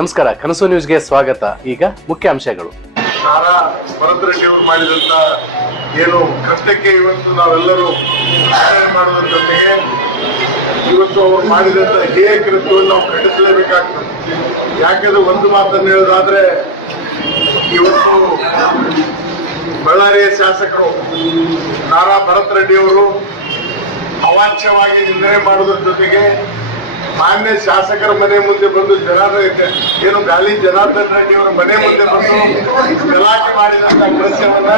ನಮಸ್ಕಾರ, ಕನಸು ನ್ಯೂಸ್ಗೆ ಸ್ವಾಗತ. ಈಗ ಮುಖ್ಯಾಂಶಗಳು ನಾರಾ ಭರತ್ ರೆಡ್ಡಿ ಅವರು ಮಾಡಿದಂತ ಏನು ಕಷ್ಟಕ್ಕೆ ಇವತ್ತು ನಾವೆಲ್ಲರೂ ಜೊತೆಗೆ ಇವತ್ತು ಅವರು ಮಾಡಿದಂತ ಹೇಯ ಕೃತ್ಯವನ್ನು ನಾವು ಖಂಡಿಸಲೇಬೇಕಾಗ್ತದೆ. ಯಾಕಂದ್ರೆ ಒಂದು ಮಾತನ್ನು ಹೇಳೋದಾದ್ರೆ ಇವತ್ತು ಬಳ್ಳಾರಿಯ ಶಾಸಕರು ನಾರಾ ಭರತ್ ರೆಡ್ಡಿ ಅವರು ಅವಾಚ್ಯವಾಗಿ ನಿಂದನೆ ಮಾಡುವುದರ ಜೊತೆಗೆ ಮಾನ್ಯ ಶಾಸಕರ ಮನೆ ಮುಂದೆ ಬಂದು ಜನಾರ್ದ ಏನು ಗಾಲಿ ಜನಾರ್ದನ್ ರೆಡ್ಡಿ ಅವರ ಮನೆ ಮುಂದೆ ಬಂದು ಗಲಾಟೆ ಮಾಡಿದಂತ ಕೃತ್ಯವನ್ನ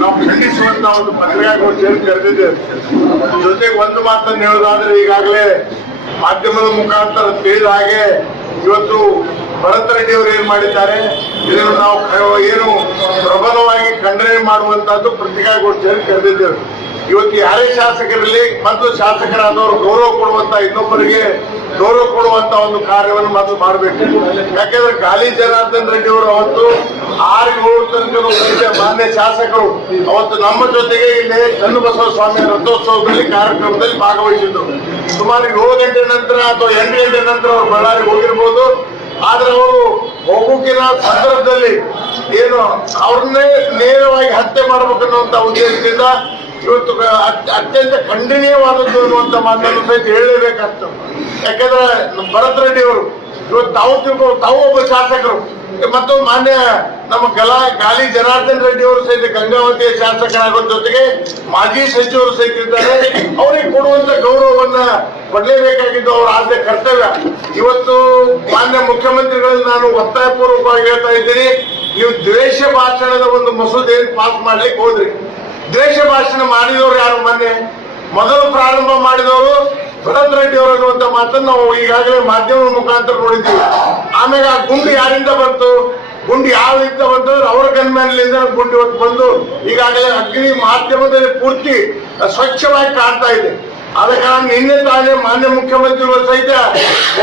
ನಾವು ಖಂಡಿಸುವಂತ ಒಂದು ಪತ್ರಿಕಾಗೋಷ್ಠಿಯನ್ನು ಕರೆದಿದ್ದೇವೆ. ಜೊತೆಗೆ ಒಂದು ಮಾತನ್ನು ಹೇಳೋದಾದ್ರೆ ಈಗಾಗಲೇ ಮಾಧ್ಯಮದ ಮುಖಾಂತರ ತಿಳಿದ ಹಾಗೆ ಇವತ್ತು ಭರತ್ ರೆಡ್ಡಿ ಅವರು ಏನ್ ಮಾಡಿದ್ದಾರೆ? ಇದನ್ನು ನಾವು ಏನು ಪ್ರಬಲವಾಗಿ ಖಂಡನೆ ಮಾಡುವಂತಹದ್ದು ಪತ್ರಿಕಾಗೋಷ್ಠಿಯಲ್ಲಿ ಕರೆದಿದ್ದೇವೆ. ಇವತ್ತು ಯಾರೇ ಶಾಸಕರಲ್ಲಿ ಮತ್ತು ಶಾಸಕರಾದವರು ಗೌರವ ಕೊಡುವಂತ ಇನ್ನೊಬ್ಬರಿಗೆ ಗೌರವ ಕೊಡುವಂತ ಒಂದು ಕಾರ್ಯವನ್ನು ಮೊದಲು ಮಾಡಬೇಕು. ಯಾಕೆಂದ್ರೆ ಗಾಲಿ ಜನಾರ್ದನ್ ರೆಡ್ಡಿ ಅವರು ಅವತ್ತು ಆರು ಏಳು ತನಕ ಮಾನ್ಯ ಶಾಸಕರು ಅವತ್ತು ನಮ್ಮ ಜೊತೆಗೆ ಇಲ್ಲಿ ಚನ್ನಬಸವ ಸ್ವಾಮಿ ರಥೋತ್ಸವದಲ್ಲಿ ಕಾರ್ಯಕ್ರಮದಲ್ಲಿ ಭಾಗವಹಿಸಿದ್ರು. ಸುಮಾರು ಏಳು ಗಂಟೆ ನಂತರ ಅಥವಾ ಎಂಟು ಗಂಟೆ ನಂತರ ಅವರು ಬಳ್ಳಾರಿಗೆ ಹೋಗಿರ್ಬೋದು. ಆದ್ರೆ ಅವರು ಹೋಗುಕಿನ ಸಂದರ್ಭದಲ್ಲಿ ಏನು ಅವ್ರನ್ನೇ ನೇರವಾಗಿ ಹತ್ಯೆ ಮಾಡ್ಬೇಕನ್ನುವಂತ ಉದ್ದೇಶದಿಂದ ಇವತ್ತು ಅತ್ಯಂತ ಖಂಡನೀಯವಾದದ್ದು ಅನ್ನುವಂತ ಮಾತನ್ನು ಸಹಿತ ಹೇಳಲೇಬೇಕಾಗ್ತದೆ. ಯಾಕಂದ್ರೆ ನಮ್ಮ ಭರತ್ ರೆಡ್ಡಿ ಅವರು ಇವತ್ತು ತಾವು ತಿಳ್ಕೊ ತಾವು ಒಬ್ಬ ಶಾಸಕರು. ಮತ್ತು ಮಾನ್ಯ ನಮ್ಮ ಗಲಾ ಗಾಲಿ ಜನಾರ್ದನ್ ರೆಡ್ಡಿ ಅವರು ಸಹಿತ ಗಂಗಾವತಿಯ ಶಾಸಕರಾಗೋ ಜೊತೆಗೆ ಮಾಜಿ ಸಚಿವರು ಸಹಿತ ಇದ್ದಾರೆ. ಅವರಿಗೆ ಕೊಡುವಂತ ಗೌರವವನ್ನ ಕೊಡಲೇಬೇಕಾಗಿದ್ದು ಅವರ ಆದ್ಯ ಕರ್ತವ್ಯ. ಇವತ್ತು ಮಾನ್ಯ ಮುಖ್ಯಮಂತ್ರಿಗಳನ್ನ ನಾನು ಒತ್ತಾಯಪೂರ್ವಕವಾಗಿ ಹೇಳ್ತಾ ಇದ್ದೀನಿ. ನೀವು ದ್ವೇಷ ಭಾಷಣದ ಒಂದು ಮಸೂದೆಯನ್ನು ಪಾಸ್ ಮಾಡ್ಲಿಕ್ಕೆ ಹೋದ್ರಿ. ದ್ವೇಷ ಭಾಷಣ ಮಾಡಿದವರು ಯಾರು ಮೊನ್ನೆ? ಮೊದಲು ಪ್ರಾರಂಭ ಮಾಡಿದವರು ಭರತ್ ರೆಡ್ಡಿ ಅವರು ಮಾತನ್ನು ನಾವು ಈಗಾಗಲೇ ಮಾಧ್ಯಮದ ಮುಖಾಂತರ ನೋಡಿದ್ದೀವಿ. ಆಮೇಲೆ ಆ ಗುಂಡು ಯಾರಿಂದ ಬಂತು? ಗುಂಡು ಯಾವ್ದಿಂದ ಬಂತಂದ್ರೆ ಅವರ ಗನ್ಮ್ಯಾನ್ಲಿಂದ ಗುಂಡಿ ಹೊತ್ತು ಬಂದು ಈಗಾಗಲೇ ಅಗ್ನಿ ಮಾಧ್ಯಮದಲ್ಲಿ ಪೂರ್ತಿ ಸ್ವಚ್ಛವಾಗಿ ಕಾಣ್ತಾ ಇದೆ. ಕಾರಣ ನಿನ್ನೆ ತಾನೇ ಮಾನ್ಯ ಮುಖ್ಯಮಂತ್ರಿಗಳು ಸಹಿತ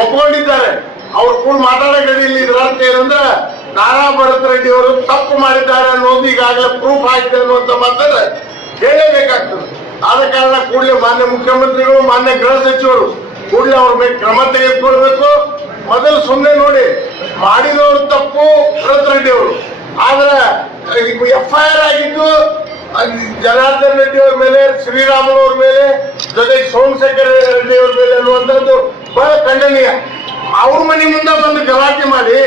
ಒಪ್ಕೊಂಡಿದ್ದಾರೆ. ಅವ್ರು ಕೂಡ ಮಾತಾಡೋ ಇಲ್ಲಿ ಇದರ ಅರ್ಥ ಏನಂದ್ರೆ ನಾರಾ ಭರತ್ ರೆಡ್ಡಿ ಅವರು ತಪ್ಪು ಮಾಡಿದ್ದಾರೆ ಅನ್ನೋದು ಈಗಾಗಲೇ ಪ್ರೂಫ್ ಆಗಿದೆ ಅನ್ನುವಂತ ಮಾತನ್ನ ಹೇಳಲೇಬೇಕಾಗ್ತದೆ. ಆದ ಕಾರಣ ಕೂಡಲೇ ಮಾನ್ಯ ಮುಖ್ಯಮಂತ್ರಿಗಳು, ಮಾನ್ಯ ಗೃಹ ಸಚಿವರು ಕೂಡಲೇ ಅವ್ರ ಮೇಲೆ ಕ್ರಮ ತೆಗೆದುಕೊಳ್ಬೇಕು. ಮೊದಲು ಸುಮ್ಮನೆ ನೋಡಿ, ಮಾಡಿದವರು ತಪ್ಪು ಭರತ್ ರೆಡ್ಡಿ ಅವರು ಆದ್ರೆ ಎಫ್ ಐ ಆರ್ ಆಗಿದ್ದು ಜನಾರ್ದನ್ ರೆಡ್ಡಿ ಅವ್ರ ಮೇಲೆ, ಶ್ರೀರಾಮುಲು ಅವ್ರ ಮೇಲೆ, ಜೊತೆಗೆ ಸೋಮಶೇಖರ ರೆಡ್ಡಿ ಅವ್ರ ಮೇಲೆ ಅನ್ನುವಂಥದ್ದು ಬಹಳ ಖಂಡನೀಯ. ಅವ್ರ ಮನೆ ಮುಂದೆ ಬಂದು ಗಲಾಟೆ ಮಾಡಿ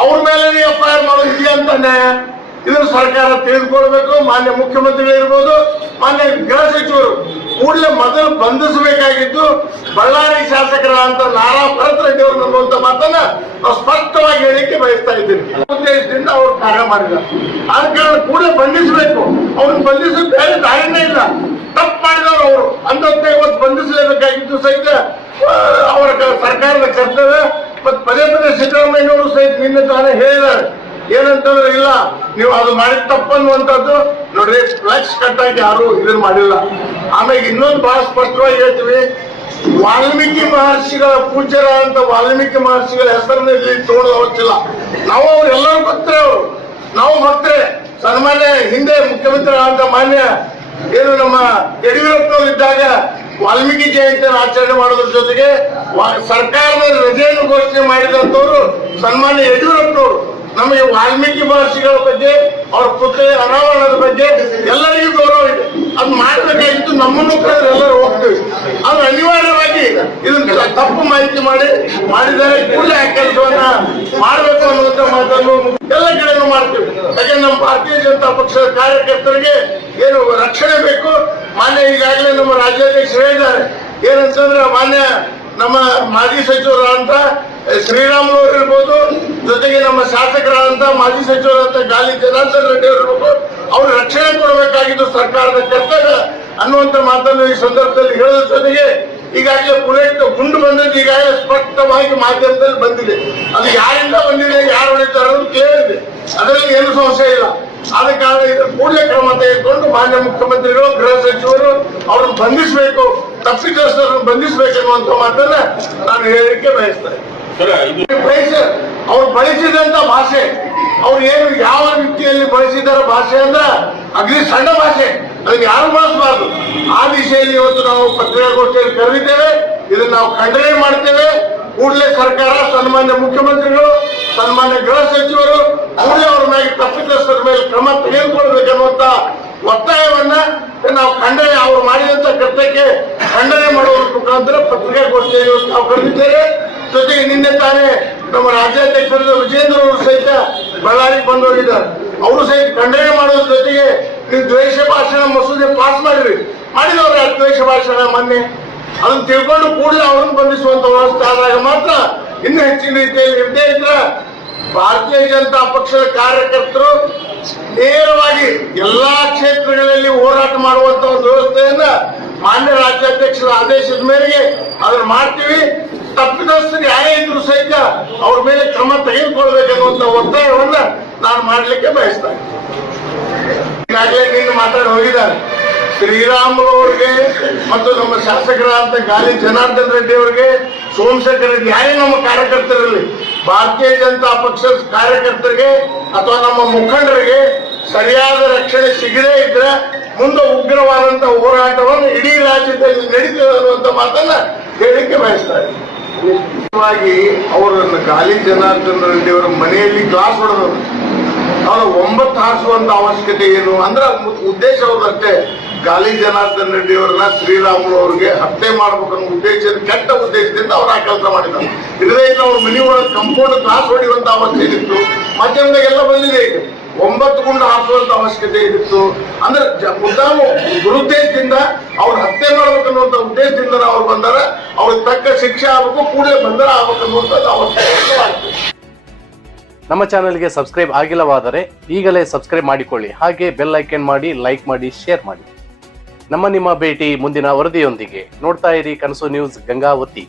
ಅವ್ರ ಮೇಲೆ ಎಫ್ ಐ ಆರ್ ಮಾಡೋದು ಅಂತ ನ್ಯಾಯ ಇದನ್ನು ಸರ್ಕಾರ ತಿಳಿದುಕೊಳ್ಬೇಕು, ಮಾನ್ಯ ಮುಖ್ಯಮಂತ್ರಿಗಳು ಇರ್ಬೋದು, ಮಾನ್ಯ ಗೃಹ ಸಚಿವರು. ಕೂಡಲೇ ಮೊದಲು ಬಂಧಿಸಬೇಕಾಗಿದ್ದು ಬಳ್ಳಾರಿ ಶಾಸಕರಾದಂತ ನಾರಾ ಭರತ್ ರೆಡ್ಡಿ ಅವರು ಅನ್ನುವಂತ ಮಾತನ್ನ ಸ್ಪಷ್ಟವಾಗಿ ಹೇಳಿಕ್ಕೆ ಬಯಸ್ತಾ ಇದ್ದೀನಿ. ಉದ್ದೇಶದಿಂದ ಅವರು ಕಾರ್ಯ ಮಾಡಿದ್ದಾರೆ. ಆದ ಕಾರಣ ಕೂಡಲೇ ಬಂಧಿಸಬೇಕು. ಅವ್ರನ್ನ ಬಂಧಿಸೋ ಬೇರೆ ದಾರಿನೇ ಇಲ್ಲ. ತಪ್ಪು ಮಾಡಿದವರು ಅವರು. ಅಂತ ಇವತ್ತು ಬಂಧಿಸಲೇಬೇಕಾಗಿದ್ದು ಸಹಿತ ಅವರ ಸರ್ಕಾರದ ಕರ್ತವ್ಯ ಸಿದ್ದರಾಮಯ್ಯನವರು ಸಹಿತ ನಿನ್ನೆ ತಾನೇ ಹೇಳಿದ್ದಾರೆ. ಏನಂತಂದ್ರೆ ಇಲ್ಲ, ನೀವು ಅದು ಮಾಡಿದ ತಪ್ಪನ್ನುವಂಥದ್ದು ನೋಡ್ರಿ ಫ್ಲೆಕ್ಸ್ ಕಟ್ಟಾಗಿ ಯಾರು ಇದನ್ನ ಮಾಡಿಲ್ಲ. ಆಮೇಲೆ ಇನ್ನೊಂದು ಬಹಳ ಸ್ಪಷ್ಟವಾಗಿ ಹೇಳ್ತೀವಿ, ವಾಲ್ಮೀಕಿ ಮಹರ್ಷಿಗಳ ಪೂಜ್ಯರ ಅಂತ ವಾಲ್ಮೀಕಿ ಮಹರ್ಷಿಗಳ ಹೆಸರನ್ನ ಇಲ್ಲಿ ಅವಶ್ಯಿಲ್ಲ ನಾವು ಅವ್ರೆಲ್ಲರೂ ಭಕ್ತರೆ ಅವರು. ನಾವು ಭಕ್ತರೆ. ಸನ್ಮಾನ್ಯ ಹಿಂದೆ ಮುಖ್ಯಮಂತ್ರಿ ಆದಂತ ಮಾನ್ಯ, ಏನು ನಮ್ಮ ಯಡಿಯೂರಪ್ಪನವರು ಇದ್ದಾಗ ವಾಲ್ಮೀಕಿ ಜಯಂತಿಯನ್ನು ಆಚರಣೆ ಮಾಡೋದ್ರ ಜೊತೆಗೆ ಸರ್ಕಾರದ ರಜೆಯನ್ನು ಘೋಷಣೆ ಮಾಡಿದಂತವರು ಸನ್ಮಾನ್ಯ ಯಡಿಯೂರಪ್ಪನವರು. ನಮಗೆ ವಾಲ್ಮೀಕಿ ಮಹರ್ಷಿಗಳ ಬಗ್ಗೆ, ಅವ್ರ ಪುತ್ರ ಅನಾವರಣದ ಬಗ್ಗೆ ಎಲ್ಲರಿಗೂ ಗೌರವ ಇದೆ. ಅದು ಮಾಡಬೇಕಾಗಿತ್ತು ನಮ್ಮನ್ನು ಕೂಡ ಎಲ್ಲರೂ ಹೋಗ್ತೀವಿ. ಅದು ಅನಿವಾರ್ಯವಾಗಿ ಇದನ್ನ ತಪ್ಪು ಮಾಹಿತಿ ಮಾಡಿ, ಮಾಡಿದರೆ ಕೂಡಲೇ ಆ ಕೆಲಸವನ್ನ ಮಾಡಬೇಕು ಅನ್ನುವಂತ ಮಾತನ್ನು ಎಲ್ಲ ಕಡೆನೂ ಮಾಡ್ತೀವಿ. ಹಾಗೆ ನಮ್ಮ ಭಾರತೀಯ ಜನತಾ ಪಕ್ಷದ ಕಾರ್ಯಕರ್ತರಿಗೆ ಏನು ರಕ್ಷಣೆ ಬೇಕು ಮಾನ್ಯ ಈಗಾಗಲೇ ನಮ್ಮ ರಾಜ್ಯಾಧ್ಯಕ್ಷರು ಹೇಳಿದ್ದಾರೆ ಏನಂತಂದ್ರೆ ಮಾನ್ಯ ನಮ್ಮ ಮಾಜಿ ಸಚಿವರಾದಂತ ಶ್ರೀರಾಮುಲು ಅವರು ಇರ್ಬೋದು, ಜೊತೆಗೆ ನಮ್ಮ ಶಾಸಕರಾದಂತ ಮಾಜಿ ಸಚಿವರಾದಂತ ಗಾಲಿ ಜನಾರ್ದನ್ ರೆಡ್ಡಿ ಅವರು ಇರ್ಬೋದು, ಅವ್ರ ರಕ್ಷಣೆ ಕೊಡಬೇಕಾಗಿದ್ದು ಸರ್ಕಾರದ ಕರ್ತವ್ಯ ಅನ್ನುವಂತ ಮಾತನ್ನು ಈ ಸಂದರ್ಭದಲ್ಲಿ ಹೇಳೋದ್ರ ಜೊತೆಗೆ ಈಗಾಗಲೇ ಬುಲೆಟ್ ಗುಂಡು ಬಂದದ್ದು ಈಗಾಗಲೇ ಸ್ಪಷ್ಟವಾಗಿ ಮಾಧ್ಯಮದಲ್ಲಿ ಬಂದಿದೆ. ಅದು ಯಾರಿಂದ ಬಂದಿದೆ, ಯಾರು ಹೊಡಿತಾರೆ ಅನ್ನೋದು ಕೇಳಿದೆ. ಅದರಲ್ಲಿ ಏನು ಸಂಶಯ ಇಲ್ಲ. ಆದ ಕಾರಣ ಇದರ ಕೂಡಲೇ ಕ್ರಮ ತೆಗೆದುಕೊಂಡು ಮಾನ್ಯ ಮುಖ್ಯಮಂತ್ರಿಗಳು ಗೃಹ ಸಚಿವರು ಅವ್ರನ್ನ ಬಂಧಿಸಬೇಕು ತಪ್ಪಿತಸ್ಥರನ್ನು ಬಂಧಿಸಬೇಕು ಅನ್ನುವಂತ ಮಾತನ್ನ ನಾನು ಹೇಳಲಿಕ್ಕೆ ಬಯಸ್ತೇನೆ. ಬಯಸ ಅವ್ರು ಬಳಸಿದಂತ ಭಾಷೆ ಅವ್ರು ಏನು ಯಾವ ರೀತಿಯಲ್ಲಿ ಬಳಸಿದಾರ ಭಾಷೆ ಅಂದ್ರೆ ಅಗ್ನಿ ಸಣ್ಣ ಭಾಷೆ ಅದನ್ನ ಯಾರು ಬಳಸಬಾರ್ದು? ಆ ದಿಶೆಯಲ್ಲಿ ಇವತ್ತು ನಾವು ಪತ್ರಿಕಾಗೋಷ್ಠಿಯಲ್ಲಿ ಕರೆದಿದ್ದೇವೆ ಇದನ್ನ ನಾವು ಖಂಡನೆ ಮಾಡ್ತೇವೆ. ಕೂಡಲೇ ಸರ್ಕಾರ ಸನ್ಮಾನ್ಯ ಮುಖ್ಯಮಂತ್ರಿಗಳು ಸನ್ಮಾನ್ಯ ಗೃಹ ಸಚಿವರು ಅವ್ರ ಮೇಲೆ ತಪ್ಪಿತಸ್ಥರ ಮೇಲೆ ಕ್ರಮ ತೆಗೆದುಕೊಳ್ಬೇಕನ್ನುವಂತ ಒತ್ತಾಯವನ್ನ ನಾವು ಖಂಡನೆ ಅವರು ಮಾಡಿದಂತ ಕೃತ್ಯಕ್ಕೆ ಖಂಡನೆ ಮಾಡುವುದರ ಮುಖಾಂತರ ಪತ್ರಿಕಾಗೋಷ್ಠಿಯಲ್ಲಿ ಇವತ್ತು ನಾವು ಕರೆದಿದ್ದೇವೆ. ಜೊತೆಗೆ ನಿನ್ನೆ ತಾನೇ ನಮ್ಮ ರಾಜ್ಯಾಧ್ಯಕ್ಷರಾದ ವಿಜೇಂದ್ರ ಅವರು ಸಹಿತ ಬಳ್ಳಾರಿಗೆ ಬಂದು ಹೋಗಿದ್ದಾರೆ ಅವರು ಸಹಿತ ಖಂಡನೆ ಮಾಡೋದ್ರ ಜೊತೆಗೆ ನೀವು ದ್ವೇಷ ಭಾಷಣ ಮಸೂದೆ ಪಾಸ್ ಮಾಡಿರಿ ಮಾಡಿದವ್ರ ದ್ವೇಷ ಭಾಷಣ ಮೊನ್ನೆ. ಅದನ್ನು ತಿಳ್ಕೊಂಡು ಕೂಡಲೇ ಅವರನ್ನು ಬಂಧಿಸುವಂತ ವ್ಯವಸ್ಥೆ ಆದಾಗ ಮಾತ್ರ ಇನ್ನೂ ಹೆಚ್ಚಿನ ರೀತಿಯಲ್ಲಿ ಇದ್ರೆ ಭಾರತೀಯ ಜನತಾ ಪಕ್ಷದ ಕಾರ್ಯಕರ್ತರು ನೇರವಾಗಿ ಎಲ್ಲಾ ಕ್ಷೇತ್ರಗಳಲ್ಲಿ ಹೋರಾಟ ಮಾಡುವಂತ ಒಂದು ವ್ಯವಸ್ಥೆಯನ್ನ ಮಾನ್ಯ ರಾಜ್ಯಾಧ್ಯಕ್ಷರ ಆದೇಶದ ಮೇರೆಗೆ ಅದನ್ನ ಮಾಡ್ತೀವಿ ತಪ್ಪಿದಷ್ಟು ನ್ಯಾಯ ಇದ್ರು ಸಹಿತ ಅವ್ರ ಮೇಲೆ ಕ್ರಮ ತೆಗೆದುಕೊಳ್ಬೇಕನ್ನುವಂತ ಒತ್ತಾಯವನ್ನ ನಾನು ಮಾಡ್ಲಿಕ್ಕೆ ಬಯಸ್ತಾ. ಈಗಾಗಲೇ ನಿನ್ನೆ ಮಾತಾಡಿ ಹೋಗಿದ್ದಾರೆ ಶ್ರೀರಾಮುಲು ಅವರಿಗೆ ಮತ್ತು ನಮ್ಮ ಶಾಸಕರಾದಂತ ಗಾಲಿ ಜನಾರ್ದನ್ ರೆಡ್ಡಿ ಅವರಿಗೆ ಸೋಮಶೇಖರ್ ರೆಡ್ಡಿ ಯಾರೇ ನಮ್ಮ ಕಾರ್ಯಕರ್ತರಲ್ಲಿ ಭಾರತೀಯ ಜನತಾ ಪಕ್ಷದ ಕಾರ್ಯಕರ್ತರಿಗೆ ಅಥವಾ ನಮ್ಮ ಮುಖಂಡರಿಗೆ ಸರಿಯಾದ ರಕ್ಷಣೆ ಸಿಗದೇ ಇದ್ರೆ ಮುಂದೆ ಉಗ್ರವಾದಂತಹ ಹೋರಾಟವನ್ನು ಇಡೀ ರಾಜ್ಯದಲ್ಲಿ ನಡೀತದೆ ಅನ್ನುವಂತ ಮಾತನ್ನ ಹೇಳಿಕೆ ಬಯಸ್ತಾರೆ ಮುಖ್ಯವಾಗಿ ಅವರನ್ನು ಗಾಲಿ ಜನಾರ್ದನ್ ರೆಡ್ಡಿ ಅವರ ಮನೆಯಲ್ಲಿ ಗ್ಲಾಸ್ ಹೊಡೆದವರು. ಅವರು ಒಂಬತ್ತು ಹಾರಿಸುವಂತ ಅವಶ್ಯಕತೆ ಏನು? ಅಂದ್ರೆ ಉದ್ದೇಶ ಅವ್ರದಷ್ಟೇ ಗಾಲಿ ಜನಾರ್ದನ್ ರೆಡ್ಡಿ ಅವ್ರನ್ನ ಶ್ರೀರಾಮುಲು ಅವ್ರಿಗೆ ಹತ್ಯೆ ಮಾಡ್ಬೇಕನ್ನೋ ಉದ್ದೇಶ ಕೆಟ್ಟ ಉದ್ದೇಶದಿಂದ ಅವ್ರ ಆ ಕೆಲಸ ಮಾಡಿದ್ದಾರೆ. ಇದ್ರೆ ಇಲ್ಲ, ಅವ್ರ ಮನೆ ಒಳಗೆ ಕಂಪೌಂಡ್ ಕ್ಲಾಸ್ ಹೊಡೆಯುವಂತ ಅವಶ್ಯಕತೆ ಇತ್ತು ಮಾಧ್ಯಮದಾಗೆಲ್ಲ ಬಂದಿದೆ ಈಗ. ಒಂಬತ್ತು ಗುಂಡು ಹಾಕುವಂತ ಅವಶ್ಯಕತೆ ಇತ್ತು ಅಂದ್ರೆ ಮುದ್ದಾಮು ದುರುದ್ದೇಶದಿಂದ ಅವ್ರು ಹತ್ಯೆ ಮಾಡ್ಬೇಕನ್ನುವಂತ ಉದ್ದೇಶದಿಂದ ಅವ್ರು ಬಂದಾರ. ಅವ್ರಿಗೆ ತಕ್ಕ ಶಿಕ್ಷೆ ಆಗ್ಬೇಕು, ಕೂಡಲೇ ಬಂಧನ ಆಗ್ಬೇಕನ್ನುವಂಥದ್ದು ಅವಶ್ಯಕತೆ ನಮ್ಮ ಚಾನೆಲ್ಗೆ ಸಬ್ಸ್ಕ್ರೈಬ್ ಆಗಿಲ್ಲವಾದರೆ ಈಗಲೇ ಸಬ್ಸ್ಕ್ರೈಬ್ ಮಾಡಿಕೊಳ್ಳಿ. ಹಾಗೆ ಬೆಲ್ ಐಕನ್ ಮಾಡಿ, ಲೈಕ್ ಮಾಡಿ, ಶೇರ್ ಮಾಡಿ. ನಮ್ಮ ನಿಮ್ಮ ಭೇಟಿ ಮುಂದಿನ ವರದಿಯೊಂದಿಗೆ ನೋಡ್ತಾ ಇರಿ ಕನಸು ನ್ಯೂಸ್ ಗಂಗಾವತಿ.